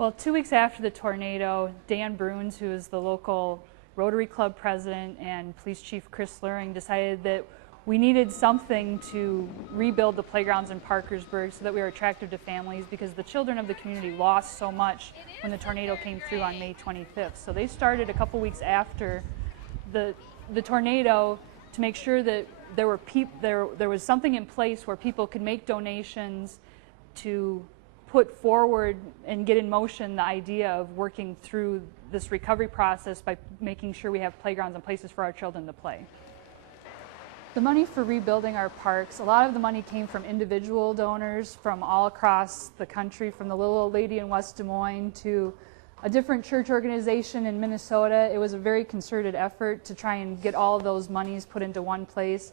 Well, 2 weeks after the tornado, Dan Bruns, who is the local Rotary Club president, and Police Chief Chris Luring decided that we needed something to rebuild the playgrounds in Parkersburg so that we were attractive to families, because the children of the community lost so much when the tornado came through on May 25th. So they started a couple weeks after the tornado to make sure that there was something in place where people could make donations to put forward and get in motion the idea of working through this recovery process by making sure we have playgrounds and places for our children to play. The money for rebuilding our parks, a lot of the money came from individual donors from all across the country, from the little old lady in West Des Moines to a different church organization in Minnesota. It was a very concerted effort to try and get all of those monies put into one place.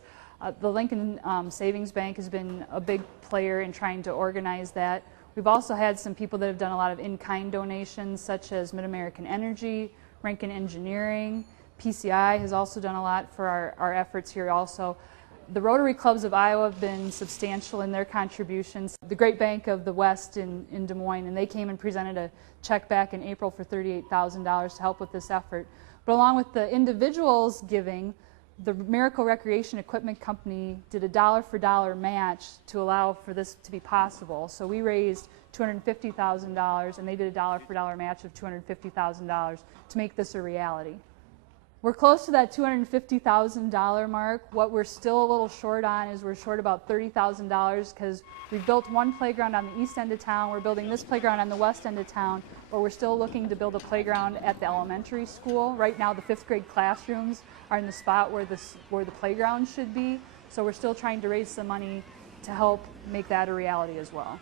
The Lincoln Savings Bank has been a big player in trying to organize that. We've also had some people that have done a lot of in-kind donations, such as Mid-American Energy, Rankin Engineering. PCI has also done a lot for our efforts here also. The Rotary Clubs of Iowa have been substantial in their contributions. The Great Bank of the West in Des Moines, and they came and presented a check back in April for $38,000 to help with this effort. But along with the individuals giving, the Miracle Recreation Equipment Company did a dollar-for-dollar match to allow for this to be possible. So we raised $250,000, and they did a dollar-for-dollar match of $250,000 to make this a reality. We're close to that $250,000 mark. What we're still a little short on is we're short about $30,000 because we built one playground on the east end of town. We're building this playground on the west end of town, but we're still looking to build a playground at the elementary school. Right now the 5th grade classrooms are in the spot where the playground should be, so we're still trying to raise some money to help make that a reality as well.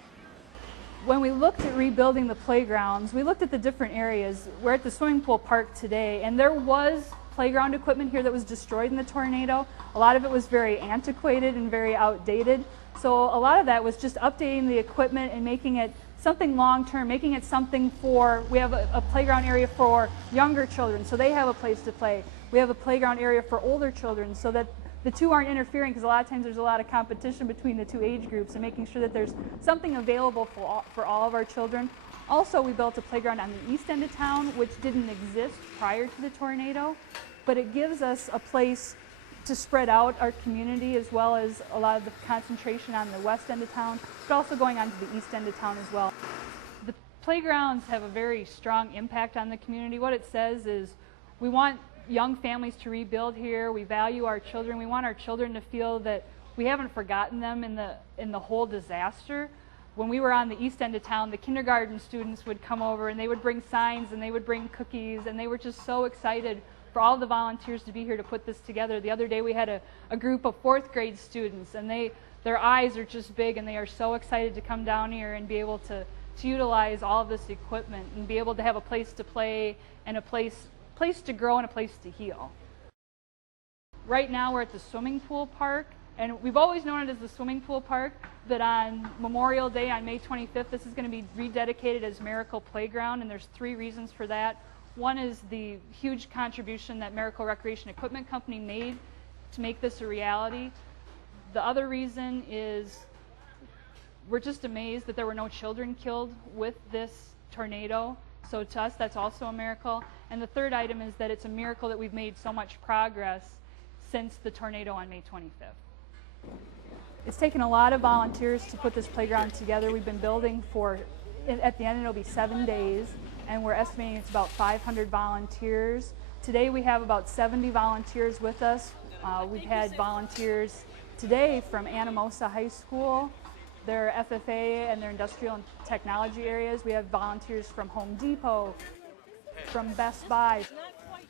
When we looked at rebuilding the playgrounds, we looked at the different areas. We're at the swimming pool park today, and there was playground equipment here that was destroyed in the tornado. A lot of it was very antiquated and very outdated. So a lot of that was just updating the equipment and making it something long-term, making it something for, we have a playground area for younger children so they have a place to play. We have a playground area for older children so that the two aren't interfering, because a lot of times there's a lot of competition between the two age groups, and making sure that there's something available for all of our children. Also, we built a playground on the east end of town, which didn't exist prior to the tornado, but it gives us a place to spread out our community, as well as a lot of the concentration on the west end of town, but also going on to the east end of town as well. The playgrounds have a very strong impact on the community. What it says is we want young families to rebuild here. We value our children. We want our children to feel that we haven't forgotten them in the whole disaster. When we were on the east end of town, the kindergarten students would come over and they would bring signs and they would bring cookies, and they were just so excited for all the volunteers to be here to put this together. The other day we had a group of 4th grade students, and their eyes are just big, and they are so excited to come down here and be able to utilize all of this equipment and be able to have a place to play and a place to grow and a place to heal. Right now we're at the swimming pool park, and we've always known it as the swimming pool park, but on Memorial Day on May 25th, this is going to be rededicated as Miracle Playground, and there's 3 reasons for that. One is the huge contribution that Miracle Recreation Equipment Company made to make this a reality. The other reason is we're just amazed that there were no children killed with this tornado. So to us, that's also a miracle. And the third item is that it's a miracle that we've made so much progress since the tornado on May 25th. It's taken a lot of volunteers to put this playground together. We've been building for, at the end it'll be 7 days, and we're estimating it's about 500 volunteers. Today we have about 70 volunteers with us. We've had volunteers today from Anamosa High School, their FFA and their industrial and technology areas. We have volunteers from Home Depot, from Best Buy,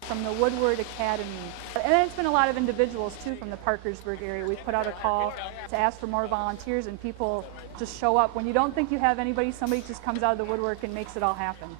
from the Woodward Academy. And then it's been a lot of individuals too from the Parkersburg area. We put out a call to ask for more volunteers, and people just show up. When you don't think you have anybody, somebody just comes out of the woodwork and makes it all happen.